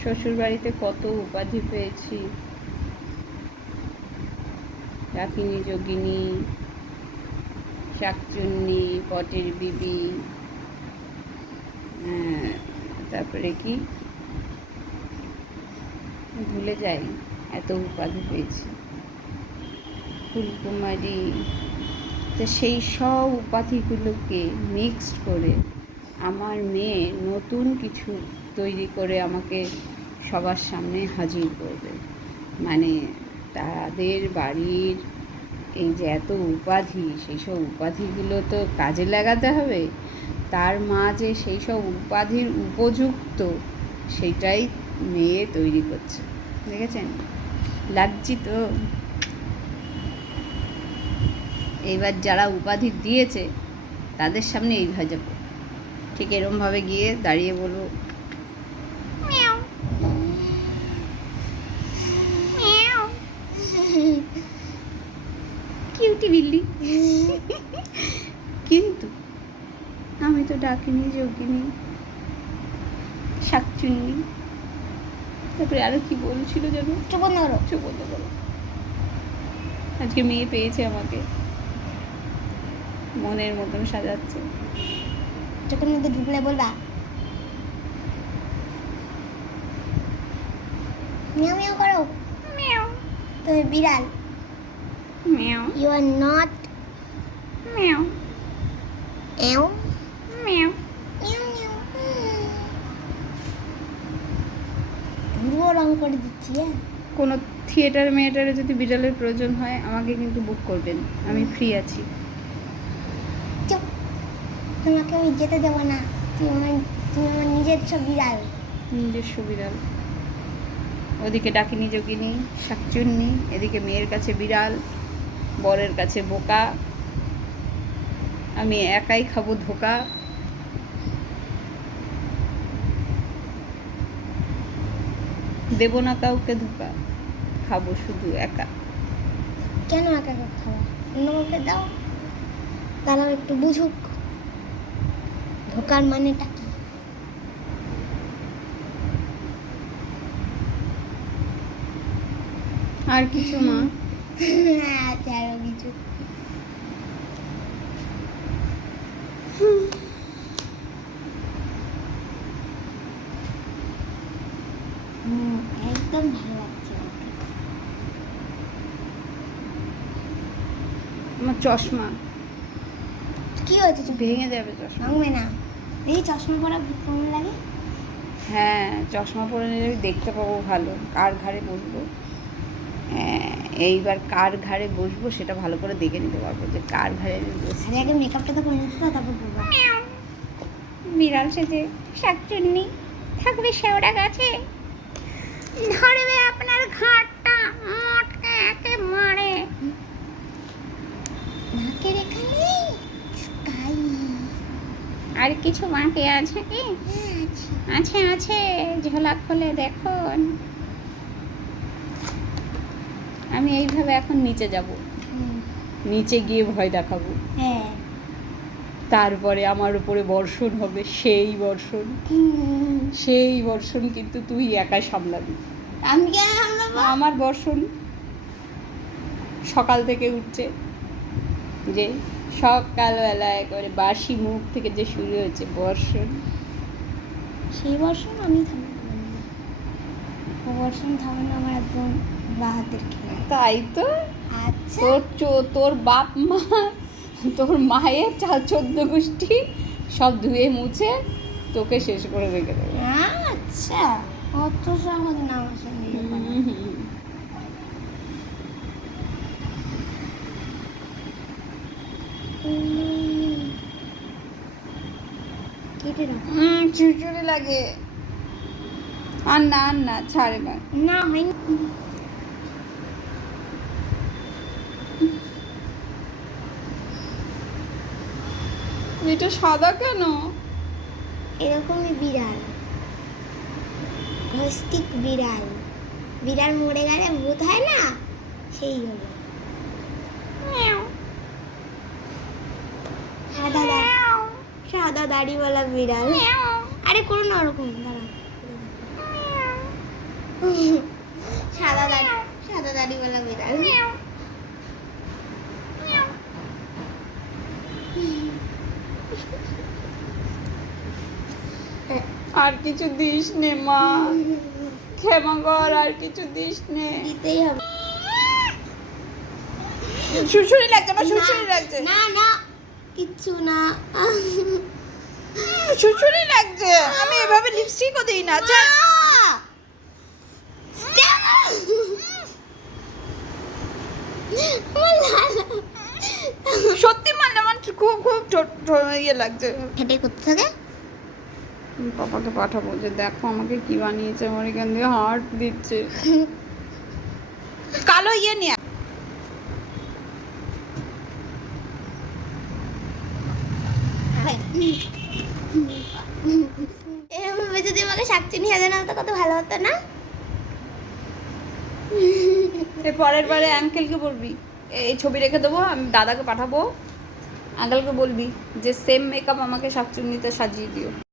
শ্বশুর বাড়িতে কত উপাধি পেয়েছি, ডাকিনী, যোগিনী, শাকচুন্নি, পটের বিবি, তারপরে কি ভুলে যাই, এত উপাধি পেয়েছি, ফুলকুমারী। তো সেই সব উপাধিগুলোকে মিক্সড করে আমার মেয়ে নতুন কিছু তৈরি করে আমাকে সবার সামনে হাজির করবে। মানে তাদের বাড়ির এই যে এত উপাধি, সেই সব উপাধিগুলো তো কাজে লাগাতে হবে। তার মা যে সেই সব উপাধির উপযুক্ত, সেটাই মেয়ে তৈরি করছে। দেখেছেন? লাজ্জিত। এইবার যারা উপাধি দিয়েছে তাদের সামনে এইভাবে যাবো, ঠিক এরমভাবে গিয়ে দাঁড়িয়ে বলবো, কিউটি বিল্লি। কিন্তু আমি তো ডাকিনি, যোগিনী, শাকচুন্নি, তারপরে আরো কি বলছিল যেন, চুপ বলো। আজকে মেয়ে পেয়েছে আমাকে, মনের মতন সাজাচ্ছে। চোখের মধ্যে ঢুকলে বলবা মিয়াও মিয়াও করো। মিয়াও। তুমি বিড়াল। মিয়াও। ইউ আর নট মিয়াও। এও মিয়াও। মিয়াও মিয়াও। পুরো রং করে দিচ্ছি। কোনো থিয়েটার মেয়েটারে যদি বিড়ালের প্রয়োজন হয় আমাকে কিন্তু বুক করবেন, আমি ফ্রি আছি। চুপ, তোমাকে আমি যেতে দেবো না। তুমি আমার নিজস্ব বিড়াল। নিজস্ব বিড়াল। ওদিকে ডাকিনি, যোগিনী, শাকচুন্নি, এদিকে মেয়ের কাছে বিড়াল, বরের কাছে বোকা, আমি একাই খাবো ধোকা। দেব না কাউকে ধোকা, খাবো শুধু একা। কেন একা একা খাওয়া? অন্য কাউকে দাও, তারাও একটু বুঝুক ধোকার মানেটা কি। আর কিছু মা? আচ্ছা, আরো কিছু। একদম ভালো লাগছে। আমার চশমা কি হয়েছে? তুমি ভেঙে যাবে চশমা। ভাঙবে না। এই চশমা পরা কেমন লাগে? হ্যাঁ, চশমা পরে নিলে আমি দেখতে পাবো ভালো। কার ঘাড়ে বসবো, এইবার কার ঘাড়ে বসবো সেটা ভালো করে দেখে নিতে পারবো যে কার ঘাড়ে আমি বসছি। আগে মেকআপটা তো করে নিতে হবে, তারপর বলবো। বিড়াল সেজে শাকচুন্নি থাকবে শেওড়া গাছে, ধরবে আপনার ঘাটটা মটকে একেবারে। নাকের এখানে স্কাই। আর কিছু বাকি আছে কি? আছে আছে, ঝোলা খুলে দেখুন। আমি এইভাবে এখন নিচে যাব, নিচে গিয়ে ভয় দেখাবো। হ্যাঁ, তারপরে আমার উপরে বর্ষণ হবে, সেই বর্ষণ কিন্তু তুই একাই সামলাবি। আমি কেন সামলাবো? আমার বর্ষণ সকাল থেকে উঠছে, যে সকালবেলায় করে বাসি মুখ থেকে যে শুরু হয়েছে বর্ষণ, সেই বর্ষণ আমি থামাবো না। ও বর্ষণ থামানো আমার একদম বাহাতের খেলা। তাই তো। আচ্ছা, তোর বাপ মা, তোর মায়ের 14 গোষ্ঠী সব ধুয়ে মুছে তোকে শেষ করে রেখে দেবে। আচ্ছা, অত সহজ না আমার সঙ্গে ইয়ে করা। কেটে রাখো। চুচুড়ি লাগে। আর না ছাড় এবার। না হয়নি। এটা সাদা কেন? এরকমই বিড়াল, ভস্তিক বিড়াল। বিড়াল মরে গেলে ভূত হয় না, সেই হলো। সাদা দাড়িওয়ালা বিড়াল। আরে করো না ওরকম, দাঁড়া। সাদা দাড়িওয়ালা বিড়াল। আর কিছু দিস নে মা, ক্ষমা কর, আর কিছু দিস নে। দিতেই হবে। শুশুরি লাগছে, আমার শুশুরি লাগছে, না না কিচ্ছু না। শুশুরি লাগছে। আমি এভাবে লিপস্টিকও দিই না। যা। সত্যি মানে আমার খুব খুব ইয়ে লাগছে। হেঁটে করতে থাকে। পাপাকে পাঠাবো যে দেখো আমাকে কি বানিয়েছে, আমার এখান দিয়ে হার্ট দিচ্ছে। কালো ইয়ে নিয়ে এরকম ভাবে যদি আমাকে শাকচুনি সাজানো হতো কত ভালো হতো না? এর পরের বারে আঙ্কেলকে বলবি, এই ছবি রেখে দেবো, আমি দাদাকে পাঠাবো, আঙ্কেলকে বলবি যে সেম মেকআপ আমাকে শাকচুন্নিতে সাজিয়ে দিও।